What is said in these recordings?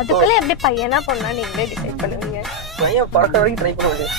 அதுக்குள்ள எப்படி பையனா பொண்ணா நீங்களே டிசைட் பண்ணுவீங்க? பையன் பிறக்க வரைக்கும் ட்ரை பண்ண வேண்டியது.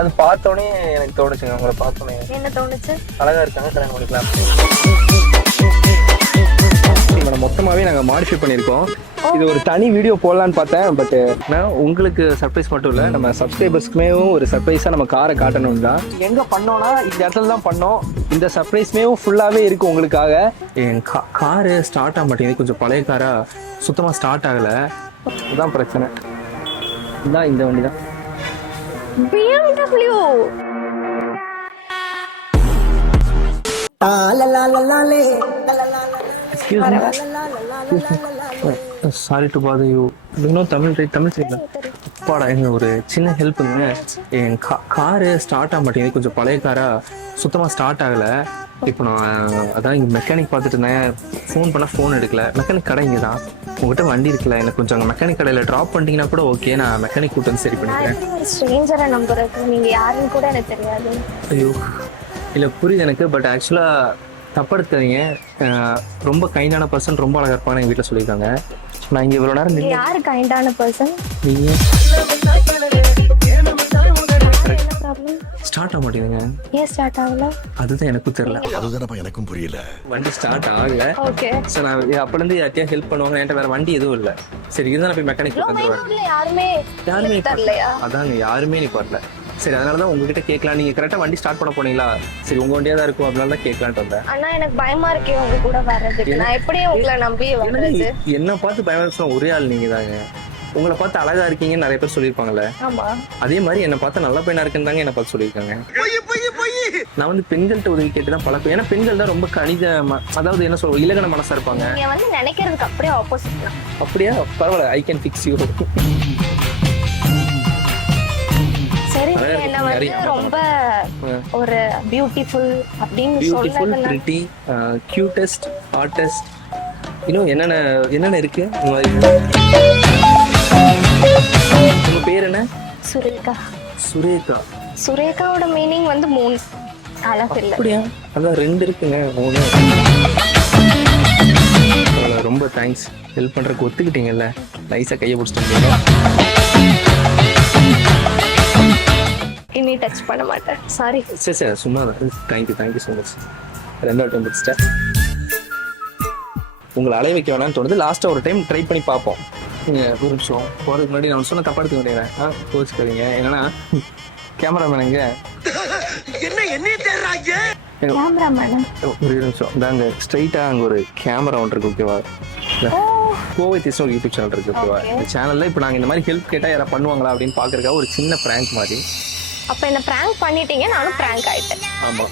அது பார்த்தோன்னே எனக்கு தோணுச்சுங்க. உங்களை பார்த்தோன்னே என்ன தோணுச்சு? அழகா இருக்காங்க, கல்யாணம் பண்ணிக்கலாம். மொத்தமாவே நாங்க மாடிஃபை பண்ணிருக்கோம். இது ஒரு தனி வீடியோ போடலான்னு பார்த்தேன். பட் நான் உங்களுக்கு சர்ப்ரைஸ் மட்டும் இல்ல, நம்ம சப்ஸ்கிரைபர்ஸ்க்குமே ஒரு சர்ப்ரைஸா நம்ம காரை காட்டணும் தான். எங்க பண்ணோம்னா இந்த இடத்துல தான் பண்ணோம். இந்த சர்ப்ரைஸ்மே ஃபுல்லாவே இருக்கு உங்களுக்காக. என் காரு ஸ்டார்ட் ஆக மாட்டேங்குது. கொஞ்சம் பழைய காரா, சுத்தமா ஸ்டார்ட் ஆகல. இதுதான் பிரச்சனை. இதான் இந்த வண்டி தான் BMW. Excuse me. Sorry to bother you. You know Tamil, right? Tamil side. அப்பாடா, எனக்கு ஒரு சின்ன ஹெல்ப்புங்க. என் காரு ஸ்டார்ட் ஆக மாட்டேங்குது. கொஞ்சம் பழைய காரா, சுத்தமாக ஸ்டார்ட் ஆகலை. இப்போ நான் அதான் இங்கே மெக்கானிக் பார்த்துட்டு இருந்தேன். ஃபோன் பண்ணால் ஃபோன் எடுக்கல. மெக்கானிக் கடை இங்கே தான். உங்கள்கிட்ட வண்டி இருக்குல்ல, எனக்கு கொஞ்சம் அங்கே மெக்கானிக் கடையில் ட்ராப் பண்ணிட்டீங்கன்னா கூட ஓகே. நான் மெக்கானிக் கூட்டு வந்து சரி பண்ணிக்கிறேன். ஸ்ட்ரேஞ்சரை நம்புறது, நீங்கள் யாருன்னு கூட எனக்கு தெரியாது. ஐயோ இல்லை, புரியுது எனக்கு. பட் ஆக்சுவலாக தப்பா எடுத்துக்காதீங்க. ரொம்ப கைண்டான பர்சன், ரொம்ப அழகா இருப்பான்னு எங்கள் வீட்டில் சொல்லியிருக்காங்க. நான் இங்கே இவ்வளோ நேரம் யாரு கைண்டான பர்சன்? நீங்கள் ஸ்டார்ட் ஆக மாட்டேங்குதுங்க. ஏன் ஸ்டார்ட் ஆகல? அதுதான் எனக்கும் தெரியல. அதுதான் எனக்கும் புரியல. வண்டி ஸ்டார்ட் ஆகல. ஓகே சார், நான் அப்பலேருந்து யார்ட்டையா ஹெல்ப் பண்ணுவாங்க. என்கிட்ட வேற வண்டி எதுவும் இல்லை. சரி, இதுதான் போய் மெக்கானிக் வந்துருவேன். யாருமே தெரியலையா? அதாங்க, யாருமே நீ வரல. சரி, அதனால தான் உங்ககிட்ட கேட்கலாம். நீங்க கரெக்டா வண்டி ஸ்டார்ட் பண்ண போனீங்களா? சரி, உங்க வண்டியா தான் இருக்கும், அதனால தான் கேட்கலான்ட்டு வந்தேன். ஆனா எனக்கு பயமா இருக்கே உங்க கூட வர்றதுக்கு. நான் எப்படியே உங்களை நம்பி வர்றது? என்ன பார்த்து பயமா சொன்ன ஒரே ஆள் நீங்க தாங்க. உங்களை பார்த்து அழகா இருக்கீங்கன்னு நிறைய பேர் சொல்லியிருப்பாங்கல்ல. ஆமா, அதே மாதிரி என்ன பார்த்து நல்ல பையனா இருக்குன்னு தாங்க என்ன பார்த்து சொல்லியிருக்காங்க. நான் வந்து பெண்கள்கிட்ட உதவி கேட்டு தான் பழக்கம். ஏன்னா பெண்கள் தான் ரொம்ப கணித, அதாவது என்ன சொல்லுவோம், இலகன மனசா இருப்பாங்க. நீங்க வந்து நினைக்கிறதுக்கு அப்படியே ஆப்போசிட் தான். அப்படியா? பரவாயில்ல, ஐ கேன் ஃபிக்ஸ் யூ. சரி, என்ன வந்து ரொம்ப ஒரு பியூட்டிஃபுல் அப்படின்னு பியூட்டிஃபுல், பிரிட்டி, கியூட்டஸ்ட், ஹாட்டஸ்ட், இன்னும் என்னென்ன இருக்கு. உங்க பேர் என்ன? சுரேகா. சுரேகா. சுரேகாவோட மீனிங் வந்து மூணு. அழகு இல்ல. அப்படியா? அதான் ரெண்டு இருக்குங்க, மூணு. ரொம்ப தேங்க்ஸ். ஹெல்ப் பண்றதுக்கு ஒத்துக்கிட்டீங்கல்ல. நைஸா கையை பிடிச்சிட்டு இனி டச் பண்ண மாட்டேன். சாரி. சரி சரி, சும்மா தான். Thank you so much. ரெண்டாவது டைம் பிடிச்சிட்டேன். உங்களை அலைய வைக்க வேணாம்னு தோணுது. லாஸ்ட்டாக ஒரு டைம் ட்ரை பண்ணி பார்ப்போம். நீங்கள் ஒரு நிமிஷம் போகிறதுக்கு முன்னாடி நான் சொன்ன தப்பா எடுத்துக்க முடியாது. கோச்சுக்காதீங்க. என்னன்னா கேமராமேனுங்க ஒரு நிமிஷம் தாங்க. ஸ்ட்ரைட்டாக அங்கே ஒரு கேமரா ஒன்று இருக்கு, ஓகேவா? கோவை தேசம் ஒரு யூடியூப் சேனல் இருக்கு, ஓகேவா? இந்த சேனலில் இப்போ நாங்கள் இந்த மாதிரி ஹெல்ப் கேட்டால் யாராவது பண்ணுவாங்களா அப்படின்னு பார்க்குறதுக்காக ஒரு சின்ன ப்ராங்க் மாதிரி. அப்ப என்ன பிராங்க் பண்ணிட்டீங்க, நானும் பிராங்க் ஆயிட்டேன். ஆமா.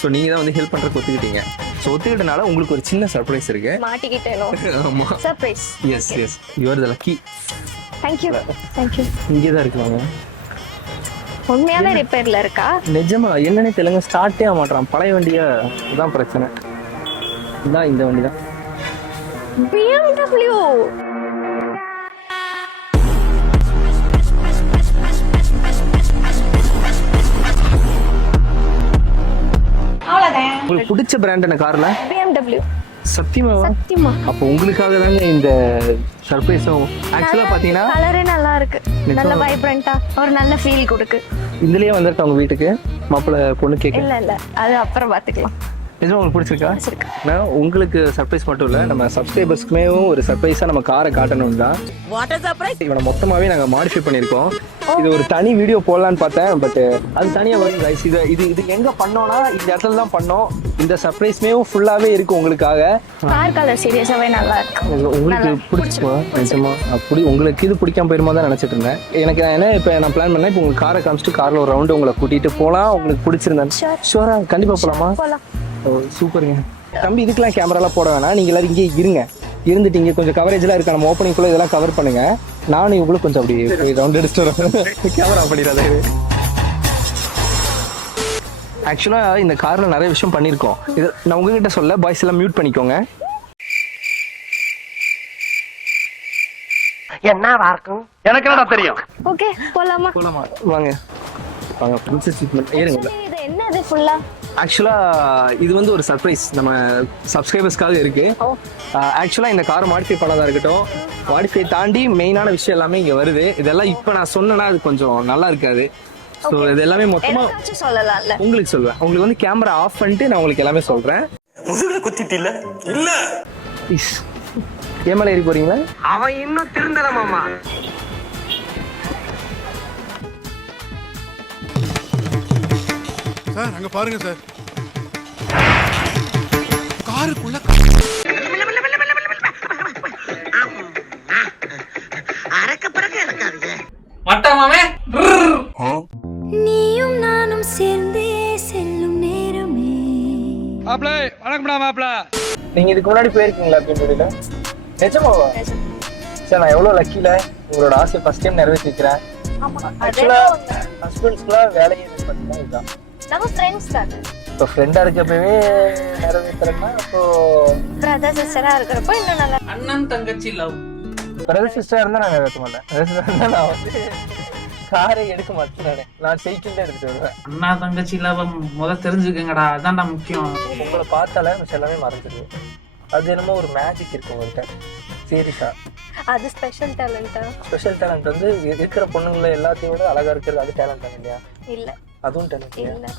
ஸோ நீங்க தான் வந்து ஹெல்ப் பண்றதுக்கு ஒத்துக்கிட்டீங்க. ஸோ ஒத்துக்கிட்டனால உங்களுக்கு ஒரு சின்ன சர்ப்ரைஸ் இருக்கு. மாட்டிக்கிட்டேனோ? ஆமா, surprise. Yes you are the lucky. Thank you. இங்கே தான் இருக்காங்க. உண்மையாவே ரிப்பேர்ல இருக்கா? நிஜமா? என்னன்னே தெலுங்கு ஸ்டார்ட்டே ஆக மாட்டான். பழைய வண்டியா, இதுதான் பிரச்சனை. இதான் இந்த வண்டி தான் BMW. உங்களுக்கு பிடிச்ச பிராண்ட் என்ன கார்ல? BMW. சத்தியமா? அப்போ உங்களுக்காக தாங்க இந்த சர்ப்ரைஸும். ஆக்சுவலா பாத்தீங்கன்னா கலரே நல்லா இருக்கு, நல்ல வைப்ரண்டா, ஒரு நல்ல ஃபீல் கொடுக்கு. இதுலயே வந்துட்டு உங்க வீட்டுக்கு மாப்பிள்ளை பொண்ணு கேட்க? இல்ல அது அப்புறம் பாத்துக்கலாம். நிஜமா உங்களுக்கு பிடிச்சிருக்கா? நான் உங்களுக்கு சர்ப்ரைஸ் மட்டும் இல்ல, நம்ம சப்ஸ்கிரைபர்ஸ்க்குமே ஒரு சர்ப்ரைஸா நம்ம காரை காட்டணும் தான். இவனை மொத்தமாவே நாங்க மாடிஃபை பண்ணிருக்கோம். இது ஒரு தனி வீடியோ போடலான்னு பார்த்தேன். பட் அது தனியா வரும் கைஸ். இது எங்க பண்ணோம்னா இந்த இடத்துல தான் பண்ணோம். இந்த சர்ப்ரைஸ்மே ஃபுல்லாவே இருக்கு உங்களுக்காக. கார் கலர் சீரியஸாவே நல்லா இருக்கு. உங்களுக்கு பிடிச்சிருக்கா? நிஜமா? அப்படி உங்களுக்கு இது பிடிக்காம போயிருமா தான் நினைச்சிட்டு இருந்தேன். எனக்கு என்ன இப்போ நான் பிளான் பண்ணேன், இப்போ உங்க காரை காமிச்சிட்டு கார்ல ஒரு ரவுண்டு உங்களை கூட்டிட்டு போலாம். உங்களுக்கு பிடிச்சிருந்தேன். ஷூரா? கண்டிப்பா போலாமா? சூப்பருங்க தம்பி. இதுக்கெல்லாம் கேமராலாம் போட வேணாம். நீங்க எல்லாரும் இங்கே இருந்துட்டு இங்கே கொஞ்சம் கவரேஜ்லாம் இருக்கு. நம்ம ஓப்பனிங்குள்ள இதெல்லாம் கவர் பண்ணுங்க. நானும் இவங்களும் கொஞ்சம் அப்படி ரவுண்ட் அடிச்சுட்டு வரேன். கேமரா பண்ணிடாத. ஆக்சுவலா இந்த கார்ல நிறைய விஷயம் பண்ணியிருக்கோம். இது நான் உங்ககிட்ட சொல்ல, பாய்ஸ் எல்லாம் மியூட் பண்ணிக்கோங்க. என்னவா இருக்கும் எனக்கு என்னடா தெரியும். ஓகே, போலாமா? வாங்க பிரின்சஸ் ட்ரீட்மெண்ட். ஏறுங்க. இது என்னது ஃபுல்லா? ஆக்சுவலாக இது வந்து ஒரு சர்ப்ரைஸ் நம்ம சப்ஸ்கிரைபர்ஸ்க்காக இருக்கு. ஆக்சுவலாக இந்த காரை மாடிஃபை பண்ணதாக இருக்கட்டும், மாடிஃபை தாண்டி மெயினான விஷயம் எல்லாமே இங்கே வருது. இதெல்லாம் இப்போ நான் சொன்னேன்னா அது கொஞ்சம் நல்லா இருக்காது. ஸோ இது எல்லாமே மொத்தமாக சொல்லலாம்ல, உங்களுக்கு சொல்லுவேன். உங்களுக்கு வந்து கேமரா ஆஃப் பண்ணிட்டு நான் உங்களுக்கு எல்லாமே சொல்கிறேன். குத்திட்டு இல்ல ஏமால ஏறி போறீங்களா? அவன் இன்னும் திருந்தல மாமா. சார் அங்க பாருங்க சார், காருக்குள்ள அரக்க பறக்க இருக்காதீங்க. மட்டமாமே நீயும் நானும் சேர்ந்தே செல்லும் நேரமே. மாப்ள வணக்கம்டா மாப்ள. நீங்க இதுக்கு முன்னாடி போயிருக்கீங்களா பின்னோடியில? நிஜமாவா? சரி, நான் எவ்வளவு லக்கில உங்களோட ஆசை ஃபர்ஸ்ட் டைம் நிறைவேற்றிக்கிறேன். ஆக்சுவலா ஹஸ்பண்ட்ஸ்க்குலாம் வேலையே பார்த்தீங்கன்னா இதுதான். நம்ம ஃப்ரெண்ட்ஸ் தானே. இப்போ ஃப்ரெண்டா இருக்கப்பவே நிறைவேற்றுறேன்னா அப்போ பிரதர் சிஸ்டரா இருக்கிறப்போ இன்னும் நல்லா. அண்ணன் தங்கச்சி லவ். பிரதர் சிஸ்டரா இருந்தா நான் நிறைவேற்ற மாட்டேன். நான் வந்து காரை எடுக்க மாட்டேன். நான் சைக்கிள் தான் எடுத்துட்டு வருவேன். அண்ணா தங்கச்சி லவ் முதல்ல தெரிஞ்சுக்கங்கடா, அதான்டா முக்கியம். உங்களை பார்த்தாலே மிச்சம் எல்லாமே மறந்துடுது. அது என்னமோ ஒரு மேஜிக் இருக்கு உங்கள்கிட்ட. சீரியஸா அது ஸ்பெஷல் டேலண்டா? ஸ்பெஷல் டேலண்ட் வந்து இருக்கிற பொண்ணுங்களை எல்லாத்தையும் விட அழகா இருக்கிறது அது டேலண்ட் தான் இல்லையா? இல்ல, அதுவும் டேலண்ட் இல்ல. இல்லையா?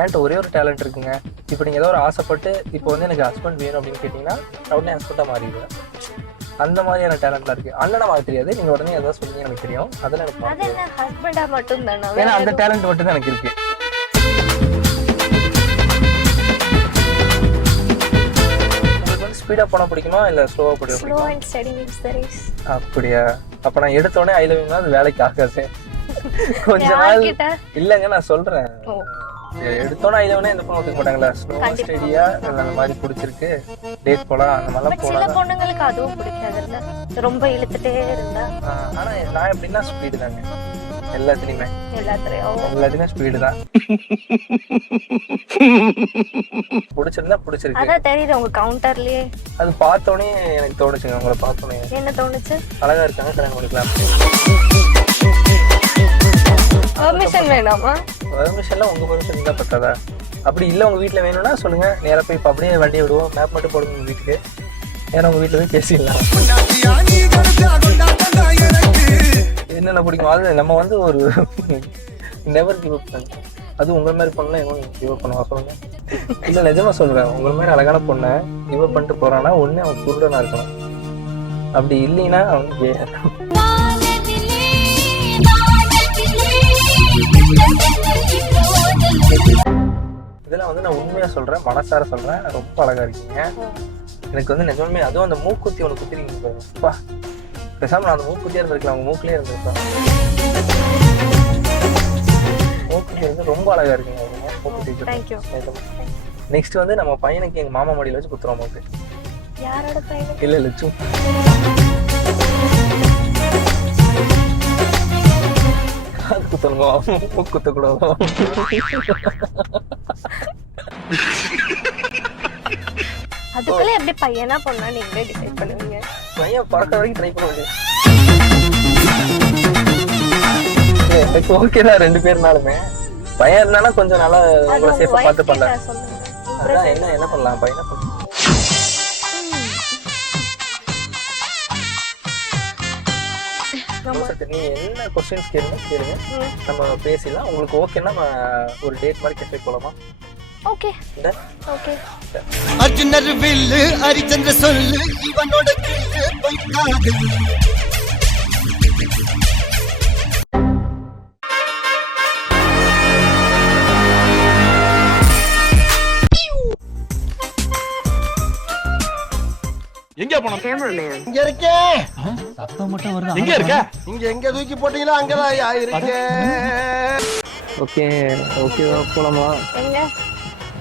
ஏன்ட்ட ஒரே ஒரு டேலண்ட் இருக்குங்க. இப்போ நீங்க ஏதோ ஒரு ஆசைப்பட்டு இப்போ வந்து எனக்கு ஹஸ்பண்ட் வேணும் அப்படின்னு கேட்டீங்கன்னா உடனே ஹஸ்பண்டா மாறிடுவேன். அந்த மாதிரியான டேலண்ட்லாம் இருக்கு. அண்ணனை மாற தெரியாது, நீங்க உடனே ஏதாவது சொல்லுங்க எனக்கு தெரியும். அதெல்லாம் எனக்கு அது என்ன ஹஸ்பண்டா மட்டும் தானா? ஏன்னா அந்த டேலண்ட் மட்டும் தான் எனக்கு இருக்கு. உங்களுக்கு வந்து ஸ்பீடா போனா பிடிக்குமா இல்ல ஸ்லோவா போட ஸ்லோ பிடிக்குமா? And steady wins the race. அப்படியா? அப்ப நான் எடுத்தோடனே ஐ லவ் யூ அது வேலைக்கு ஆகாது. கொஞ்ச நாள் இல்லங்க நான் சொல்றேன். எடுத்தோன்னே ஐ லவ்னே எந்த பொண்ணு ஒத்துக்க மாட்டாங்களா? ஸ்லோவா ஸ்டடியா அந்த மாதிரி பிடிச்சிருக்கு டேட் போலாம் அந்த மாதிரிலாம் சில போலாம். பொண்ணுங்களுக்கு அதுவும் பிடிக்காதுல்ல, ரொம்ப இழுத்துட்டே இருந்தா. ஆனா நான் எப்படின்னா ஸ்பீடு தாங்க எல்லாத்துலயுமே. எல்லாத்துலயுமே ஸ்பீடு தான். பிடிச்சிருந்தா பிடிச்சிருக்கு. அதான் தெரியுது உங்க கவுண்டர்லயே. அது பார்த்தோன்னே எனக்கு தோணுச்சுங்க. உங்களை பார்த்தோன்னே என்ன தோணுச்சு? அழகா இருக்காங்க, கல்யாணம் பண்ணிக்கலாம். பெர்மிஷன் வேணாமா? பெர்மிஷன்லாம் உங்க பெர்மிஷன் தான் பத்தாதா? அப்படி இல்லை உங்க வீட்டில் வேணும்னா சொல்லுங்க, நேராக போய் இப்போ அப்படியே வண்டியை விடுவோம். மேப் மட்டும் போடுங்க உங்க வீட்டுக்கு. ஏன்னா உங்க வீட்டில் போய் பேசிடலாம். என்னென்ன பிடிக்கும் அது நம்ம வந்து ஒரு நெவர் கிவ் அப் பண்ண. அது உங்களை மாதிரி பொண்ணு எவன் கிவ் அப் பண்ணுவா சொல்லுங்க? இல்லை நிஜமா சொல்றேன், உங்களை மாதிரி அழகான பொண்ணை கிவ் அப் பண்ணிட்டு போறான்னா ஒன்று அவன் குருடனா இருக்கணும். அப்படி இல்லைன்னா அவன் கே. இதெல்லாம் வந்து நான் உண்மையா சொல்றேன், மனசார சொல்றேன். ரொம்ப அழகா இருக்கீங்க. எனக்கு வந்து நிஜமே அதுவும் அந்த மூக்குத்தி ஒன்று குத்திருக்கீங்க பாருங்கப்பா. பேசாம நான் அந்த மூக்குத்தியா இருந்திருக்கலாம், அவங்க மூக்குலயே இருந்திருக்கலாம். மூக்குத்தி வந்து ரொம்ப அழகா இருக்குங்க. மூக்குத்தி. நெக்ஸ்ட் வந்து நம்ம பையனுக்கு எங்க மாமா மடியில வச்சு குத்துறோம் மூக்கு. யாரோட பையன்? இல்ல லட்சு. அது குத்தணுமா? மூக்கு குத்தக்கூடாதோ? அதுக்குள்ள எப்படி பையனா பொண்ணா நீங்களே டிசைட் பண்ணுவீங்க? பையன் பிறக்கிற வரைக்கும் ட்ரை பண்ண வேண்டியது. எனக்கு ஓகே தான் ரெண்டு பேர்னாலுமே. பையன் இருந்தானா கொஞ்சம் நல்லா உங்களை சேஃபா பார்த்து பண்ணலாம். அதான் என்ன பண்ணலாம் பையனை பண்ணலாம். நீ என்ன கொஸ்டின்ஸ் கேளுங்க, நம்ம பேசலாம். உங்களுக்கு ஓகேன்னா ஒரு டேட் மாதிரி கேட்டு போலாமா? Okay okay. அர்ஜுனர் வில்லு ஹரிச்சந்திர சொல்லு இவனோட கில்லு பொய்க்காது. எங்க போனோம்? இங்க இருக்கே. சத்தம் மட்டும் வருது. எங்க இருக்க? இங்க எங்க தூக்கி போட்டீங்களோ அங்கதான் இருக்கே. ஓகே ஓகே போலாமா? எங்க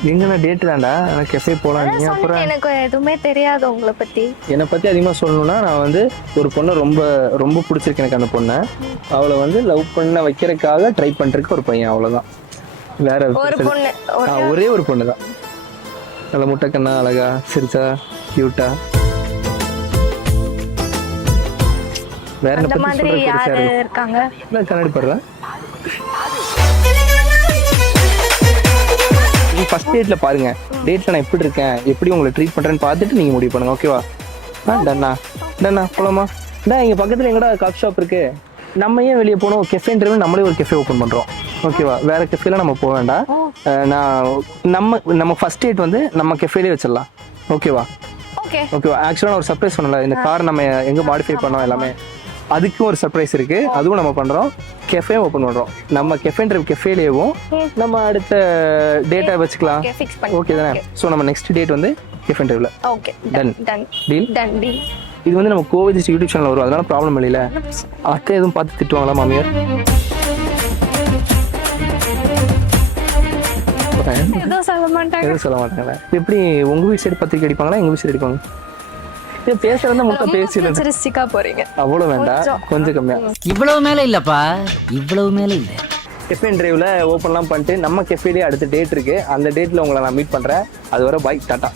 எங்கன்னா டேட் தான்டா. எனக்கு கெஃபே போலாம். நீ அப்புறம் எனக்கு எதுவுமே தெரியாது உங்களை பத்தி. என்னை பத்தி அதிகமா சொல்லணும்னா நான் வந்து ஒரு பொண்ணை ரொம்ப ரொம்ப பிடிச்சிருக்கு எனக்கு. அந்த பொண்ணை அவளை வந்து லவ் பண்ண வைக்கிறதுக்காக ட்ரை பண்றதுக்கு ஒரு பையன், அவ்வளவுதான். வேற ஒரு பொண்ணு, ஒரே ஒரு பொண்ணு தான். நல்ல முட்டைக்கண்ணா, அழகா, சிரிச்சா, கியூட்டா. வேற என்ன பத்தி சொல்றது? யாரு இருக்காங்க? நான் கண்ணாடி படுறேன். ஃபர்ஸ்ட் டேட்ல பாருங்க, டேட்ல நான் எப்படி இருக்கேன், எப்படி உங்களை ட்ரீட் பண்றேன்னு பார்த்துட்டு நீங்க முடிவு பண்ணுங்க. ஓகேவா? டன்னா போலாமா? இங்க பக்கத்துல எங்கடா காஃபி ஷாப் இருக்கு, நம்ம ஏன் வெளியே போனோம், கெஃபேன்ற நம்மளே ஒரு கெஃபே ஓப்பன் பண்றோம். ஓகேவா? வேற கெஃபேல நம்ம போக வேண்டாம். நம்ம ஃபர்ஸ்ட் டேட் வந்து நம்ம கெஃபேலே வச்சிடலாம். ஓகேவா? ஓகேவா? ஆக்சுவலாக நான் ஒரு சர்ப்ரைஸ் பண்ணல, இந்த கார் நம்ம எங்க மாடிஃபை பண்ணோம் எல்லாமே, அதுக்கும் ஒரு சர்ப்ரைஸ் இருக்கு, அதுவும் நம்ம பண்றோம். கெஃபே ஓப்பன் பண்றோம். நம்ம கெஃபேன்ற கெஃபேலேயும் நம்ம அடுத்த டேட்டா வச்சுக்கலாம். ஓகே தானே? ஸோ நம்ம நெக்ஸ்ட் டேட் வந்து கெஃபே இன்டர்வியூல. Okay, done done deal. Ton deal. இது வந்து நம்ம கோவிட் யூடியூப் சேனல் வரும், அதனால ப்ராப்ளம் இல்லையில. அத்தை எதுவும் பார்த்து திட்டுவாங்களா மாமியார்? எதுவும் சொல்ல மாட்டாங்க. எதுவும் சொல்ல மாட்டாங்களா? எப்படி உங்க வீட்டு சைடு பத்திரிக்கை அடிப்பாங்களா, எங்க வீட்டு சைடு அடிப்பாங்க? பேசுறதா மொத்தம் பேசிடுறது. ஃபியூச்சரிஸ்டிக்கா போறீங்க. அவ்வளோ வேண்டாம், கொஞ்சம் கம்மியா. இவ்வளவு மேல இல்லப்பா, இவ்வளவு மேல இல்ல. கெஃபே டிரைவ்ல ஓப்பன்லாம் பண்ணிட்டு நம்ம கெஃபேலேயே அடுத்த டேட் இருக்கு, அந்த டேட்ல உங்களை நான் மீட் பண்றேன். அது வரை பாய், டாட்டா.